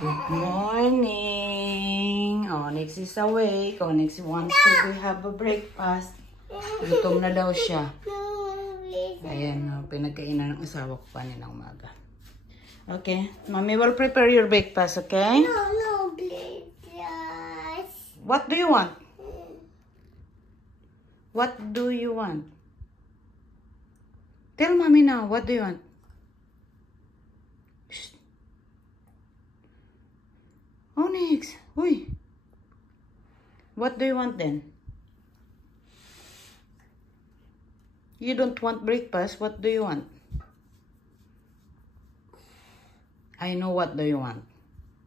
Good morning! Onyx is awake. Onyx wants to have a breakfast. Gutom na daw siya. Ayan, pinagkainan ng asawa ko kaninang umaga. Okay, Mommy will prepare your breakfast, okay? No, please. What do you want? What do you want? Tell Mommy now, what do you want? Shh. Onyx, uy. What do you want then? You don't want breakfast, what do you want? I know what do you want.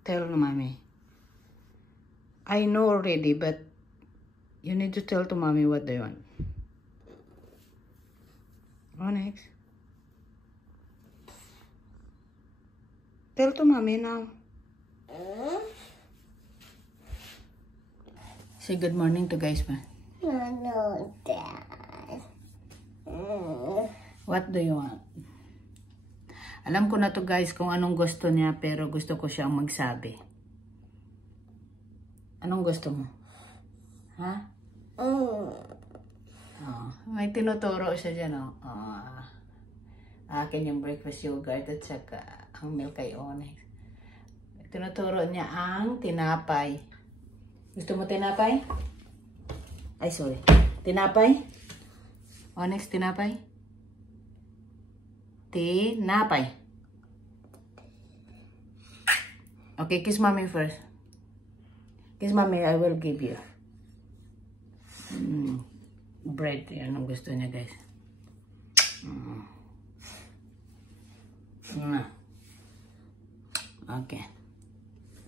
Tell Mommy. I know already, but you need to tell to Mommy what do you want. Onyx. Tell to Mommy now. Say good morning to guys, ma. No, Dad. What do you want? Alam ko na to guys kung anong gusto niya, pero gusto ko siyang magsabi. Anong gusto mo? Ha? May tinuturo siya dyan, oh. Akin yung breakfast yogurt at saka ang milk kay Onyx. Tinuturo niya ang tinapay. Gusto mo tinapay? Ay, sorry. Tinapay? Onyx, tinapay? Tinapay. Okay, kiss Mommy first. Kiss Mommy, I will give you. Bread. Yan ang gusto niya, guys. Okay.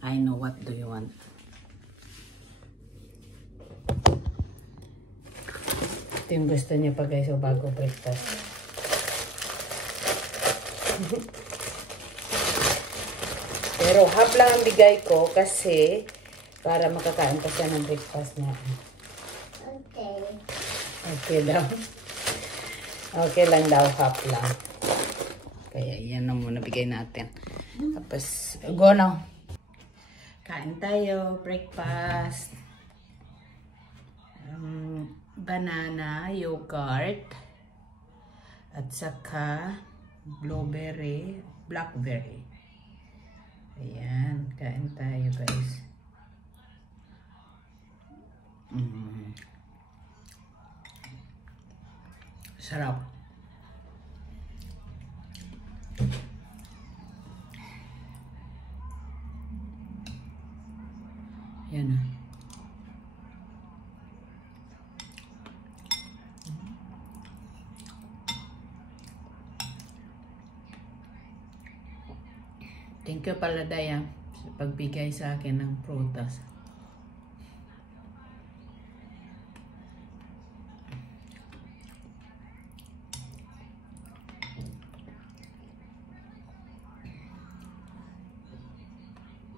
I know what do you want. Ito yung gusto niya pa guys, o bago breakfast. Pero half lang ang bigay ko kasi para makakain pa siya ng breakfast niya. Okay. Okay daw. Okay lang daw, half lang. Kaya yan na muna bigay natin. Tapos, go now. Kain tayo, breakfast. Banana, yogurt, at saka blueberry, blackberry. Ayan, kain tayo guys. Sarap. Yan na. Thank you pala Daya sa pagbigay sa akin ng prutas.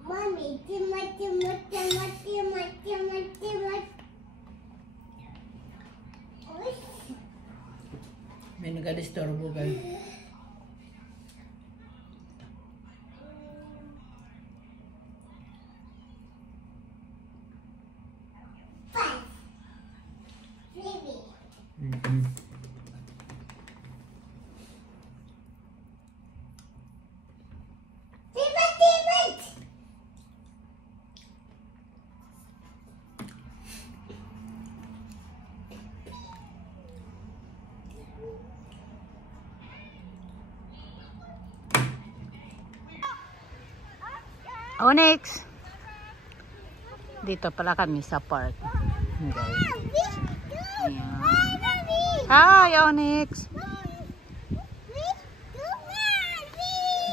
Mommy, timat. May nag-disturbo guys. Onyx! Dito pala kami sa park. Ayan. Hi, Onyx!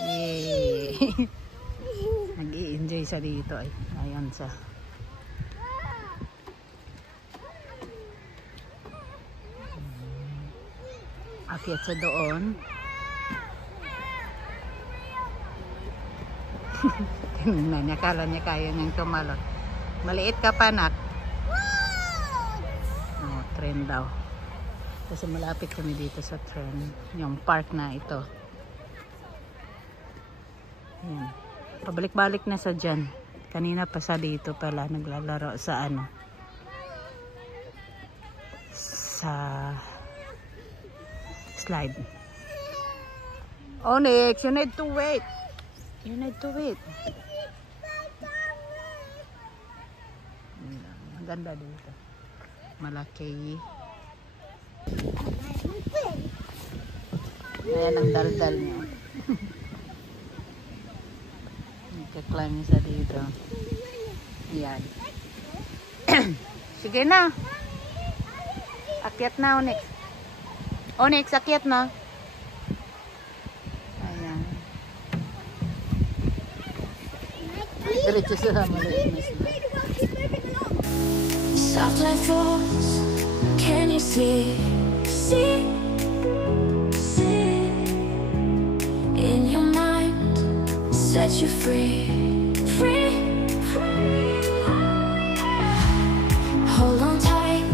Yay! Nag-i-enjoy siya dito. Ayan siya. Akyat siya doon. Tingnan niya, kala niya kaya niyang tumalon. Maliit ka pa, nak. Oh, train daw. Kasi malapit kami dito sa train. Yung park na ito. Ayan. Pabalik-balik na sa dyan. Kanina pa sa dito pala naglalaro sa ano. Sa slide. Onyx, you need to wait. You need to wait. Ang ganda dito. Malaki. Ayan ang daldal niya. Nagka-climb sa dito. Ayan. Sige na. Akyat na, Onyx. Onyx, akyat na. Ayan. Diretso sa maliit na sila. Soft light falls, can you see in your mind, set you free, hold on tight.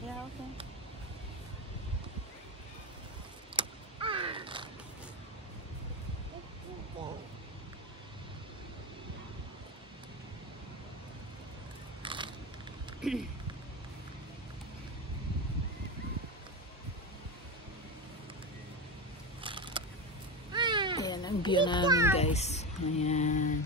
Yeah, okay. Ayan ang view namin, guys. Ayan.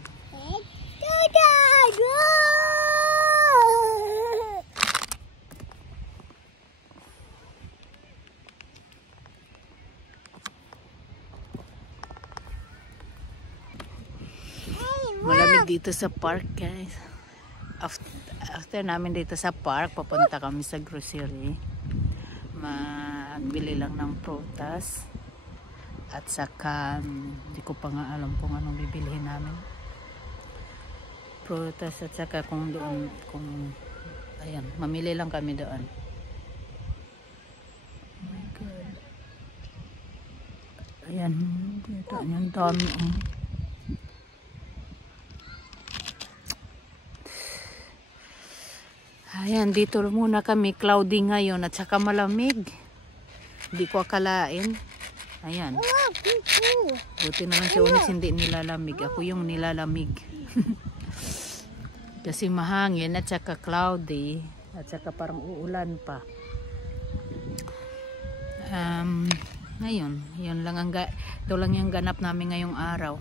Malamig dito sa park, guys. After namin dito sa park, papunta kami sa grocery. Magbili lang ng prutas. At saka, hindi ko pa nga alam kung anong bibilihin namin. Prutas at saka kung doon, ayan, mamili lang kami doon. Oh my God. Ayan, dito, ang dami. Ayan, dito muna kami. Cloudy ngayon at saka malamig. Hindi ko akalain. Ayan. Buti na lang si Onyx hindi nilalamig. Ako yung nilalamig. Kasi mahangin at saka cloudy. At saka parang uulan pa. Ngayon, yun lang ito lang yung ganap namin ngayong araw.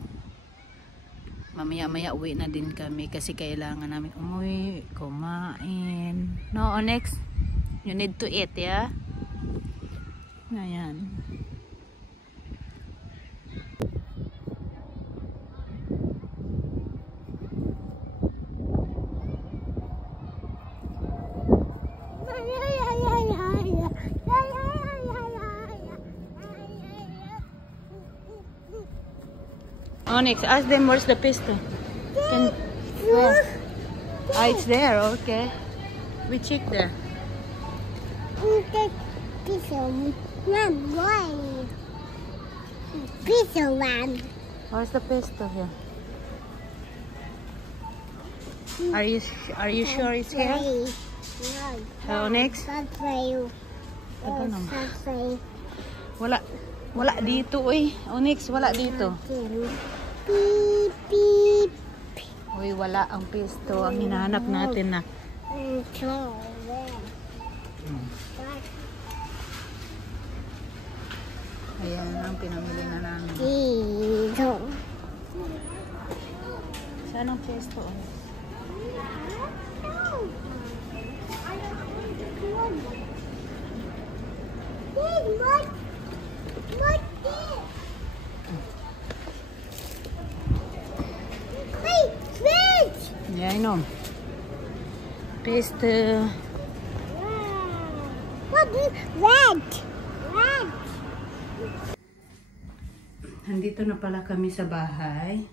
Mamaya-maya uwi na din kami kasi kailangan namin umuwi, kumain. No, Onyx? You need to eat, yeah? Ayan. Onyx, ask them where's the pistol. Where? Ah, it's there, okay. We check there. Pistol one. Where's the pistol here? Are you sure it's here? No. Onyx? That's for you. I don't know. That's for you. Wala dito, uy. Onyx, wala dito. Beep, beep. Uy, wala ang pisto. Ang hinahanap natin na. Ayan ang pinamili na namin. Dito. Saan ang pisto? Yeah, I know. Paste. What is red? Red. Nandito na pala kami sa bahay.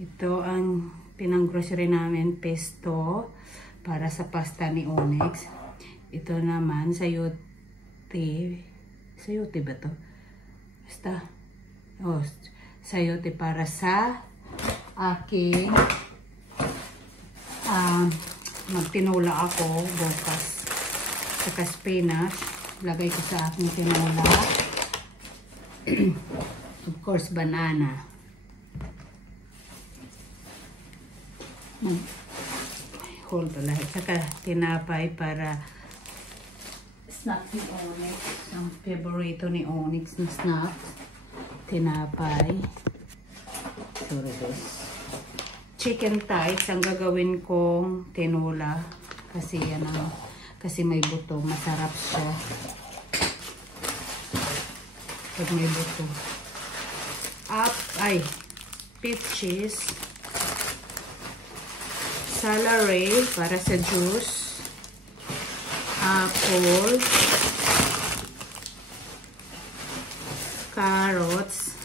Ito ang pinang-grocery namin, pesto, para sa pasta ni Onyx. Ito naman, sayote. Sayote ba to? Basta. Oh, sayote para sa aking magtinola ako bukas. Saka spinach. Lagay ko sa aking tinola. Of course, banana. Hold pala. Saka tinapay para snack ni Onyx. Ang favorito ni Onyx na snack. Tinapay. Sorry guys. Chicken thighs ang gagawin kong tinola. Kasi yan ang, kasi may buto. Masarap siya. Pag may buto. Beef cheese. Celery para sa juice. Apple. Carrots.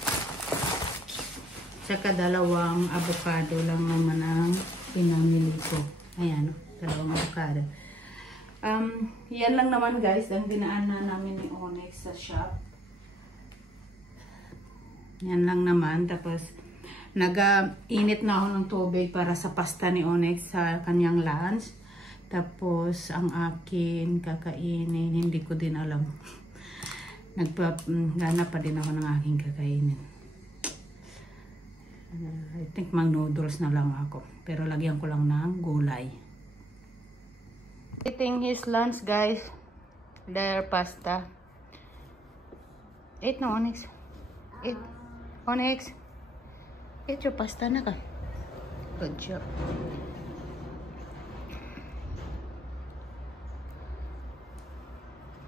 Tsaka dalawang avocado lang naman ang pinamili ko. Ayan, dalawang avocado. Yan lang naman guys, ang dinaan na namin ni Onyx sa shop. Yan lang naman. Tapos, nag-init na ako ng tubig para sa pasta ni Onyx sa kanyang lunch. Tapos, ang akin kakainin, hindi ko din alam. Nagpa-gana pa din ako ng aking kakainin. I think mang noodles na lang ako. Pero lagyan ko lang ng gulay. Eating his lunch guys. Their pasta. Eat na Onyx. Eat. Onyx. Eat your pasta na ka. Good job.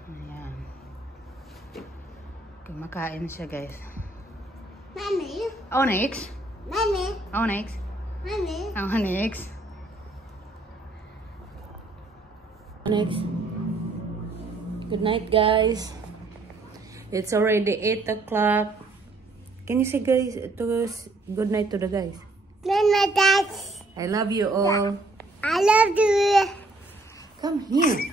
Ayan. Kumakain siya guys. Mommy. Onyx. Mommy. Onyx. Mommy. Onyx. Onyx. Good night guys. It's already 8 o'clock. Can you say guys good night to the guys? Good night, Dad. I love you all. I love you. Come here.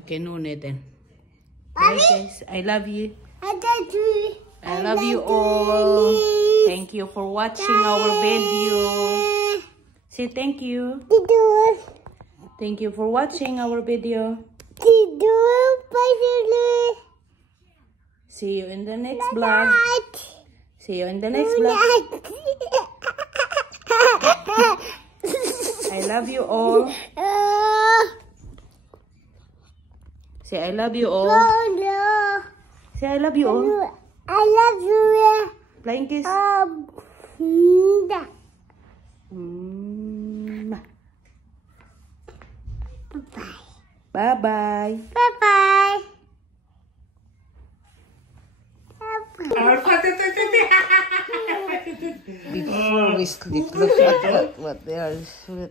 Okay, no need then. Bye guys. I love you. I love you. I love you all. Thank you for watching our video. Say thank you. Thank you for watching our video. See you in the next vlog. See you in the next vlog. I love you all. Say I love you all. Say I love you all. I love you. Flying kiss. Bye-bye. Bye-bye. Before we sleep, look at what they are. Sing